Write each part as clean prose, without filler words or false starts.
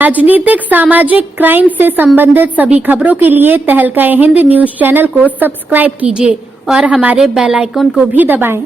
राजनीतिक सामाजिक क्राइम से संबंधित सभी खबरों के लिए तहलका हिंद न्यूज चैनल को सब्सक्राइब कीजिए और हमारे बेल आइकन को भी दबाएं।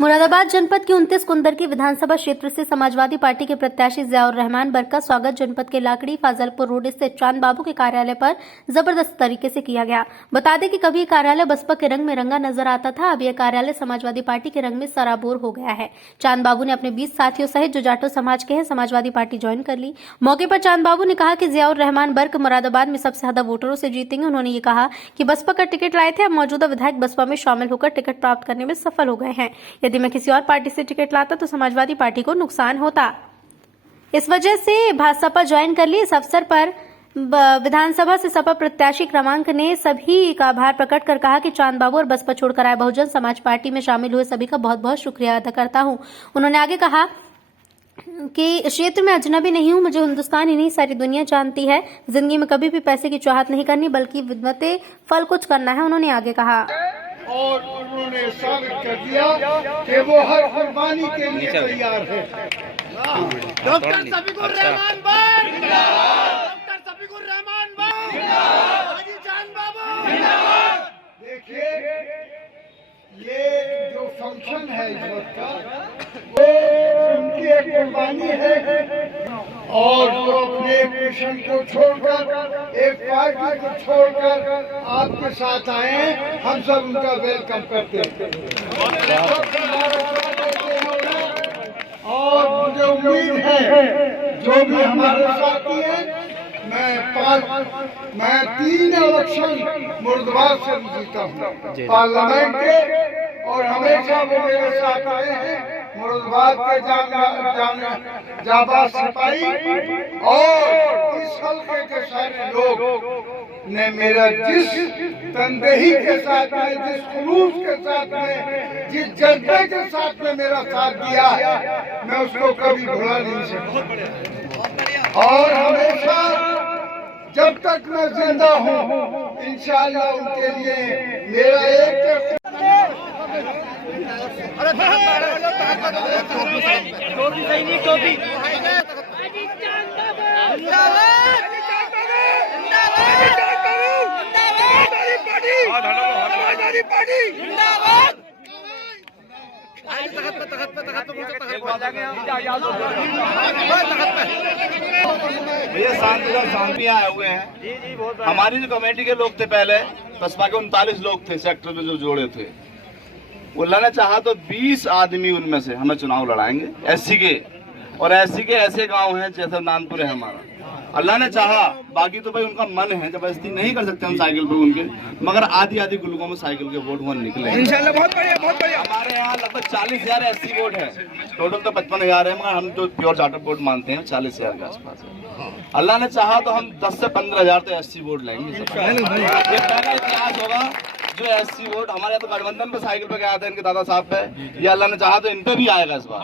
मुरादाबाद जनपद के 29 कुंदर की विधानसभा क्षेत्र से समाजवादी पार्टी के प्रत्याशी ज़ियाउर रहमान बर्क का स्वागत जनपद के लाकड़ी फाजलपुर रोड स्थित चांद बाबू के कार्यालय पर जबरदस्त तरीके से किया गया। बता दें कि कभी कार्यालय बसपा के रंग में रंगा नजर आता था, अब यह कार्यालय समाजवादी पार्टी के रंग में सराबोर हो गया है। चांद बाबू ने अपने 20 साथियों सहित जो जाटो समाज के हैं समाजवादी पार्टी ज्वाइन कर ली। मौके पर चांद बाबू ने कहा कि ज़ियाउर रहमान बर्क मुरादाबाद में सबसे ज्यादा वोटरों से जीतेंगे। उन्होंने ये कहा कि बसपा का टिकट लाए थे, अब मौजूदा विधायक बसपा में शामिल होकर टिकट प्राप्त करने में सफल हो गए हैं। यदि मैं किसी और पार्टी से टिकट लाता तो समाजवादी पार्टी को नुकसान होता, इस वजह से भाजपा ज्वाइन कर ली। इस अवसर पर विधानसभा से सपा प्रत्याशी क्रमांक ने सभी का आभार प्रकट कर कहा कि चांद बाबू और बसपा छोड़कर आए बहुजन समाज पार्टी में शामिल हुए सभी का बहुत बहुत शुक्रिया अदा करता हूं। उन्होंने आगे कहा कि क्षेत्र में अजनबी नहीं हूं, मुझे हिंदुस्तान ही नहीं सारी दुनिया जानती है। जिंदगी में कभी भी पैसे की चाहत नहीं करनी बल्कि विद्वते फल कुछ करना है। उन्होंने आगे कहा और उन्होंने साबित कर दिया कि वो हर कुर्बानी के लिए तैयार है। डॉक्टर सफीकुर रहमान बर्क जिंदाबाद, डॉक्टर सफीकुर रहमान बर्क जिंदाबाद, हाजी चांद बाबू जिंदाबाद। देखिए ये जो फंक्शन है इस वक्त का वो उनकी एक कुर्बानी है और जो अपने मिशन को छोड़कर एक पार्टी को छोड़कर आपके साथ आए हैं, हम सब उनका वेलकम करते हैं और मुझे उम्मीद है जो भी हमारे साथी हैं, मैं 3 इलेक्शन मुरादाबाद से जीता हूँ पार्लियामेंट के और हमेशा वो मेरे साथ आए हैं। मुरादाबाद के जाबाज सिपाही और इस हल्के के सारे लोग ने मेरा जिस तनदेही के साथ में, जिस खुलूस के साथ में, जिस जज्बे के साथ में मेरा साथ दिया है, मैं उसको कभी भुला नहीं सकता और हमेशा जब तक मैं जिंदा हूँ इंशाअल्लाह उनके लिए मेरा एक भैया शांति आए हुए हैं। हमारी जो कमेटी के लोग थे पहले बसपा के 39 लोग थे सेक्टर में जो जोड़े थे, वो अल्लाह ने चाहा तो 20 आदमी उनमें से हमें चुनाव लड़ाएंगे एससी के, और एससी के ऐसे गांव हैं जैसे नानपुर है हमारा। अल्लाह ने चाहा, बाकी तो भाई उनका मन है, जबरदस्ती नहीं कर सकते हम साइकिल पे उनके, मगर आधी गुलकों में साइकिल के वोट वहाँ निकले इंशाल्लाह। बहुत बढ़िया बहुत बढ़िया। हमारे यहाँ लगभग 40,000 एससी वोट है, टोटल तो 55,000 है, मगर हम जो प्योर चार्टर वोट मानते हैं 40,000 के आसपास है। अल्लाह ने चाहा तो हम 10 से 15,000 तो एससी वोट लेंगे। ये पहला इतिहास होगा जो एससी वोट हमारे तो गठबंधन पे साइकिल पे गया था इनके दादा साहब पे, ये अल्लाह ने चाहा तो इन पे भी आएगा इस बार।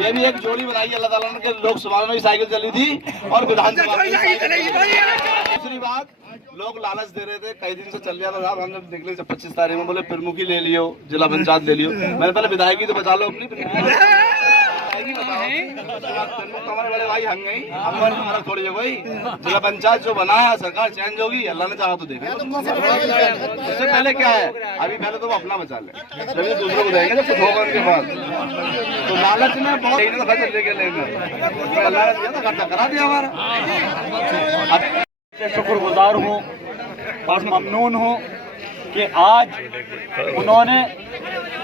ये भी एक जोड़ी बनाई है अल्लाह ताला ने, लोकसभा में भी साइकिल चली थी और विधानसभा में भी। दूसरी बात, लोग लालच दे रहे थे, कई दिन से चल रहा था साहब, हम जब निकले 25 तारीख में बोले प्रमुखी ले लियो, जिला पंचायत ले लियो। मैंने पहले विधायकी तो बचा लो अपनी, हमारे बड़े भाई हंग गई हमारा थोड़ी जगह जिला पंचायत जो बना है, सरकार चेंज होगी, अल्लाह ने चाहा तो देगा। उससे पहले क्या है, अभी पहले तो वो अपना बचा ले, जब दूसरों को देंगे जब कुछ होगा उनके पास। तो लालच में बहुत खर्चा लेके लेंगे, अल्लाह ने दिया था, खर्चा करा दिया हमारा। शुक्रगुजार हूँ और ममनून हूँ कि आज उन्होंने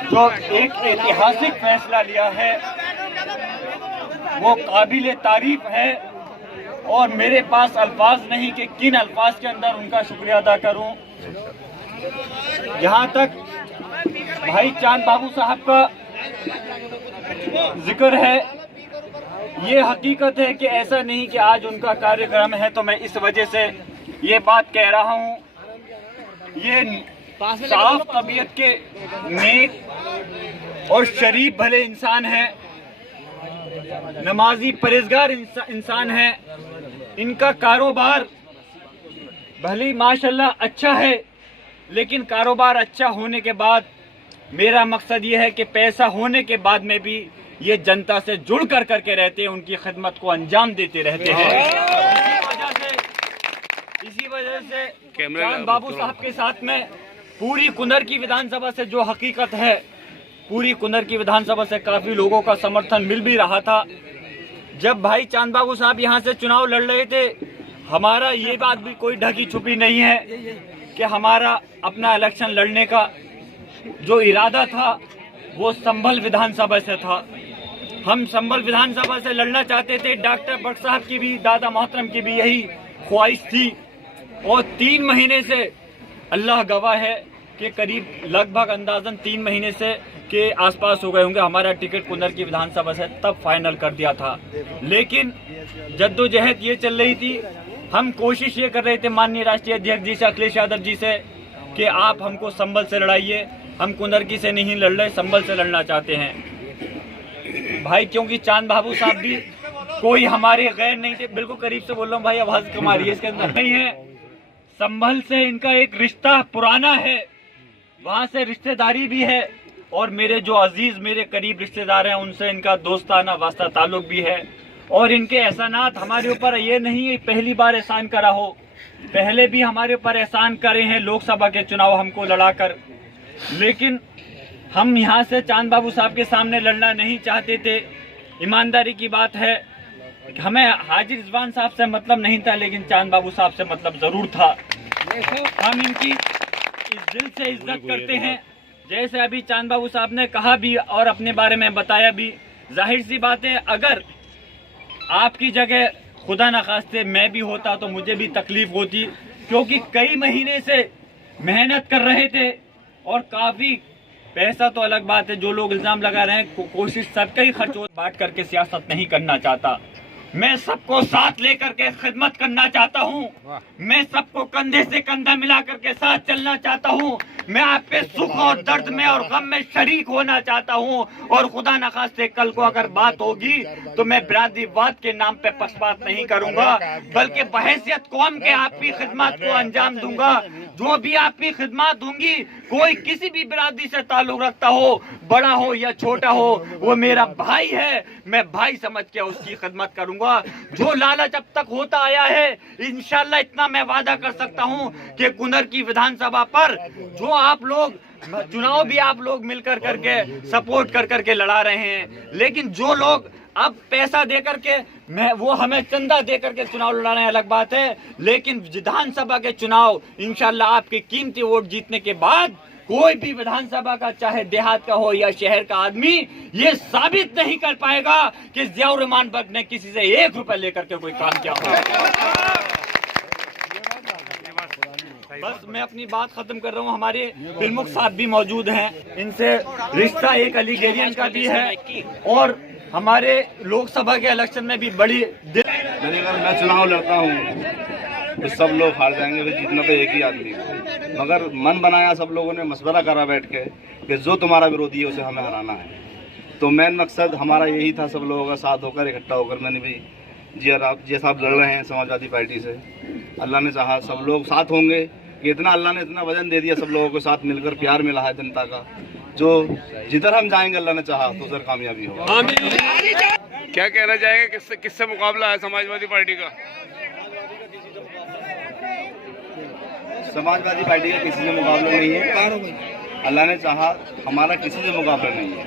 जो एक ऐतिहासिक फैसला लिया है वो काबिल तारीफ है और मेरे पास अल्फाज नहीं कि किन अल्फाज के अंदर उनका शुक्रिया अदा करूं। जहां तक भाई चांद बाबू साहब का जिक्र है, ये हकीकत है कि ऐसा नहीं कि आज उनका कार्यक्रम है तो मैं इस वजह से ये बात कह रहा हूं। ये साफ तबीयत के नेक और शरीफ भले इंसान हैं, नमाजी परहेजगार इंसान है। इनका कारोबार भली माशाल्लाह अच्छा है, लेकिन कारोबार अच्छा होने के बाद मेरा मकसद ये है कि पैसा होने के बाद में भी ये जनता से जुड़ कर करके रहते हैं, उनकी खिदमत को अंजाम देते रहते हैं। इसी वजह से चांद बाबू साहब के साथ में पूरी कुनर की विधानसभा से जो हकीकत है, पूरी कुनर की विधानसभा से काफी लोगों का समर्थन मिल भी रहा था। जब भाई चांद बाबू साहब यहाँ से चुनाव लड़ रहे थे, हमारा ये बात भी कोई ढकी छुपी नहीं है कि हमारा अपना इलेक्शन लड़ने का जो इरादा था वो संभल विधानसभा से था। हम संभल विधानसभा से लड़ना चाहते थे। डॉक्टर भट्ट साहब की भी, दादा मोहतरम की भी यही ख्वाहिश थी। और 3 महीने से अल्लाह गवाह है कि करीब लगभग अंदाजन 3 महीने से के आसपास हो गए होंगे, हमारा टिकट कुनर की विधानसभा से तब फाइनल कर दिया था। लेकिन जद्दोजहद ये चल रही थी, हम कोशिश ये कर रहे थे माननीय राष्ट्रीय अध्यक्ष जी से, अखिलेश यादव जी से, कि आप हमको संभल से लड़ाइए। हम कुनर की से नहीं लड़ रहे, संभल से लड़ना चाहते हैं भाई, क्योंकि चांद बाबू साहब भी कोई हमारे गैर नहीं थे। बिल्कुल करीब से बोल रहा हूँ भाई, आवाज कम आ रही है, इसके अंदर नहीं है। संभल से इनका एक रिश्ता पुराना है, वहां से रिश्तेदारी भी है, और मेरे जो अजीज मेरे करीब रिश्तेदार हैं उनसे इनका दोस्ताना वास्ता ताल्लुक भी है। और इनके एहसानात हमारे ऊपर ये नहीं है पहली बार एहसान करा हो, पहले भी हमारे ऊपर एहसान करे हैं लोकसभा के चुनाव हमको लड़ाकर। लेकिन हम यहाँ से चांद बाबू साहब के सामने लड़ना नहीं चाहते थे। ईमानदारी की बात है, हमें हाजी रिजवान साहब से मतलब नहीं था, लेकिन चांद बाबू साहब से मतलब जरूर था। हम इनकी इस दिल से इज्जत करते हैं। जैसे अभी चांद बाबू साहब ने कहा भी और अपने बारे में बताया भी, जाहिर सी बात है अगर आपकी जगह खुदा न खास्ते मैं भी होता तो मुझे भी तकलीफ होती, क्योंकि कई महीने से मेहनत कर रहे थे और काफी पैसा तो अलग बात है, जो लोग इल्जाम लगा रहे हैं, कोशिश सबका ही खर्च बांट करके सियासत नहीं करना चाहता। मैं सबको साथ लेकर के खिदमत करना चाहता हूँ। मैं सबको कंधे से कंधा मिला करके साथ चलना चाहता हूँ। मैं आपके सुख और दर्द में और गम में शरीक होना चाहता हूँ। और खुदा न खास्ते कल को अगर बात होगी तो मैं बिरादरीवाद के नाम पे पक्षपात नहीं करूंगा, बल्कि बहैसियत कौम के आपकी खिदमत को अंजाम दूंगा। जो भी आपकी खिदमत होंगी, कोई किसी भी बिरादरी से ताल्लुक रखता हो, बड़ा हो या छोटा हो, वो मेरा भाई है। मैं भाई समझ के उसकी खिदमत करूंगा। जो लालच अब तक होता आया है, इंशाल्लाह इतना मैं वादा कर सकता हूं कि कुनर की विधानसभा पर जो आप लोग चुनाव भी आप लोग मिलकर करके सपोर्ट कर करके लड़ा रहे हैं, लेकिन जो लोग अब पैसा दे करके वो हमें चंदा दे करके चुनाव लड़ा रहे हैं अलग बात है, लेकिन विधानसभा के चुनाव इंशाल्लाह आपके कीमती वोट जीतने के बाद कोई भी विधानसभा का, चाहे देहात का हो या शहर का आदमी, ये साबित नहीं कर पाएगा कि जियाउर रहमान बर्क ने किसी से 1 रुपया लेकर के कोई काम किया हो। बस मैं अपनी बात खत्म कर रहा हूँ। हमारे प्रमुख साहब भी मौजूद हैं, इनसे रिश्ता एक अलीगेरियन का भी है और हमारे लोकसभा के इलेक्शन में भी बड़ी अगर मैं चुनाव लड़ता हूँ तो सब लोग हार जाएंगे, फिर जीतना तो एक ही आदमी। मगर मन बनाया, सब लोगों ने मशवरा करा बैठ के कि जो तुम्हारा विरोधी है उसे हमें हराना है। तो मेन मकसद हमारा यही था, सब लोगों का साथ होकर इकट्ठा होकर। मैंने भी जी साहब लड़ रहे हैं समाजवादी पार्टी से, अल्लाह ने चाहा सब लोग साथ होंगे। कि इतना अल्लाह ने इतना वजन दे दिया, सब लोगों के साथ मिलकर प्यार मिला है जनता का। जो जिधर हम जाएंगे अल्लाह ने चाहा तो उधर कामयाबी होगा। क्या कहना चाहेंगे, किससे मुकाबला है समाजवादी पार्टी का? समाजवादी पार्टी का किसी से मुकाबला नहीं है। अल्लाह ने चाहा हमारा किसी से मुकाबला नहीं है,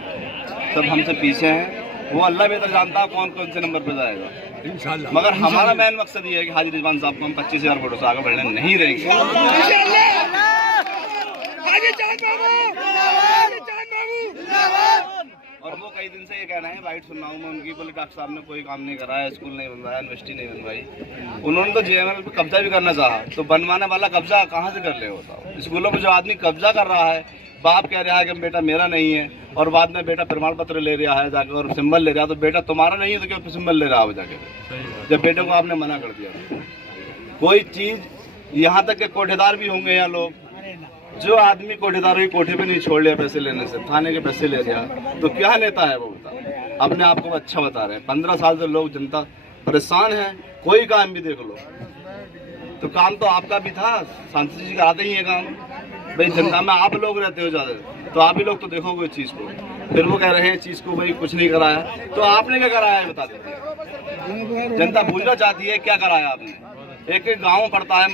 सब हमसे पीछे हैं। वो अल्लाह बेहतर जानता है कौन कौन से नंबर पर जाएगा इंशाल्लाह। मगर हमारा मेन मकसद ये है कि हाजी रिजवान साहब को हम 25,000 वोटों से आगे बढ़ने नहीं रहेंगे। और वो कई दिन से ये कहना है, वाइट सुन रहा हूँ मैं उनकी, बोले डॉक्टर साहब ने कोई काम नहीं कराया, स्कूल नहीं बनवाया, यूनिवर्सिटी नहीं बनवाई। उन्होंने तो JML पे कब्जा भी करना चाहा, तो बनवाने वाला कब्जा कहाँ से कर ले होता? स्कूलों में जो आदमी कब्जा कर रहा है, बाप कह रहा है कि बेटा मेरा नहीं है, और बाद में बेटा प्रमाण पत्र ले रहा है जाकर और सिंबल ले रहा है, तो बेटा तुम्हारा नहीं है तो क्यों सिंबल ले रहा हो जाके? जब बेटे को आपने मना कर दिया। कोई चीज यहाँ तक के कोठेदार भी होंगे यहाँ लोग, जो आदमी कोठेदार की कोठे पे नहीं छोड़ लिया पैसे लेने से, थाने के पैसे ले लिया, तो क्या नेता है वो? बता, अपने आप को अच्छा बता रहे हैं। 15 साल से लोग जनता परेशान है, कोई काम भी देख लो तो काम तो आपका भी था, सांसद जी कराते ही है काम। भाई जनता में आप लोग रहते हो ज्यादा, तो आप ही लोग तो देखोगे इस चीज को। फिर वो कह रहे हैं चीज को भाई कुछ नहीं कराया, तो आपने क्या कराया है बता दीजिए। जनता पूछना चाहती है क्या कराया आपने। एक गाँव पड़ता है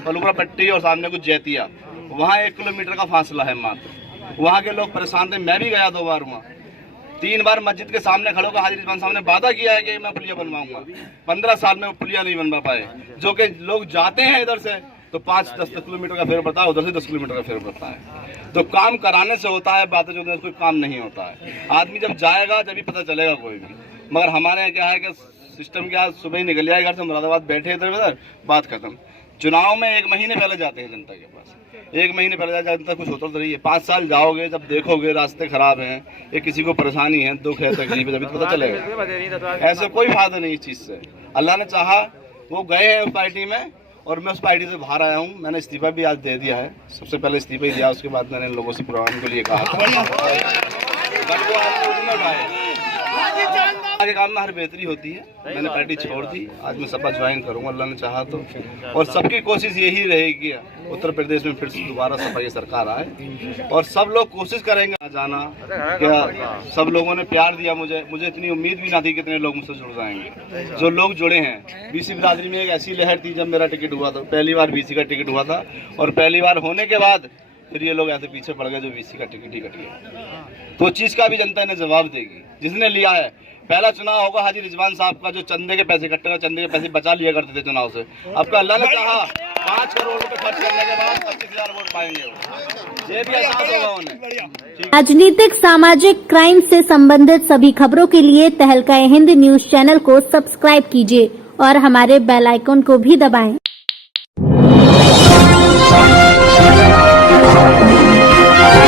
पलुपरा पट्टी और सामने कुछ जैतिया, वहाँ 1 किलोमीटर का फासला है मात्र। वहाँ के लोग परेशान थे, मैं भी गया 2 बार वहाँ। 3 बार मस्जिद के सामने खड़े होकर हाजी रिजवान साहब ने वादा किया है कि मैं पुलिया बनवाऊंगा। 15 साल में वो पुलिया नहीं बनवा पाए। जो कि लोग जाते हैं इधर से तो 5-10 किलोमीटर का फेर पड़ता है, उधर से 10 किलोमीटर का फेर पड़ता है। तो काम कराने से होता है, बातें जो कोई काम नहीं होता है। आदमी जब जाएगा तभी पता चलेगा कोई भी। मगर हमारे यहाँ क्या है कि सिस्टम क्या, सुबह ही निकल जाए घर से, मुरादाबाद बैठे इधर उधर, बात खत्म। चुनाव में 1 महीने पहले जाते हैं जनता के पास, 1 महीने पहले जनता कुछ होता तो नहीं है। 5 साल जाओगे, जब देखोगे रास्ते खराब हैं, ये किसी को परेशानी है, दुख है, तकलीफ है, तभी तो पता चलेगा। ऐसे कोई फायदा नहीं इस चीज़ से। अल्लाह ने चाहा वो गए हैं उस पार्टी में और मैं उस पार्टी से बाहर आया हूँ। मैंने इस्तीफा भी आज दे दिया है, सबसे पहले इस्तीफा ही दिया, उसके बाद मैंने लोगों से पुराने के लिए कहा आगे काम में हर बेहतरी होती है। मैंने पार्टी छोड़ दी, आज मैं सपा ज्वाइन करूंगा अल्लाह ने चाहा तो। और सबकी कोशिश यही रहेगी उत्तर प्रदेश में फिर से दोबारा सपा की सरकार आए और सब लोग कोशिश करेंगे जाना। क्या सब लोगों ने प्यार दिया मुझे इतनी उम्मीद भी ना थी कितने लोग मुझसे जुड़ जाएंगे। जो लोग जुड़े हैं, बीसी बिरादरी में एक ऐसी लहर थी जब मेरा टिकट हुआ था, पहली बार बीसी का टिकट हुआ था, और पहली बार होने के बाद फिर ये लोग ऐसे पीछे पड़ गए जो बीसी का टिकट ही कट गया। तो चीज का भी जनता ने जवाब देगी। जिसने लिया है, पहला चुनाव होगा हाजी रिजवान साहब का, जो चंदे के पैसे इकट्ठे, चंदे के पैसे बचा लिया करते थे चुनाव से। अब का अल्लाह ने चाहा 5 करोड़ रुपए खर्च करने के बाद 25,000 वोट पाएंगे। ये भी एहसास होगा उन्हें। राजनीतिक सामाजिक क्राइम से संबंधित सभी खबरों के लिए तहलका हिंद न्यूज चैनल को सब्सक्राइब कीजिए और हमारे बेल आइकन को भी दबाएं।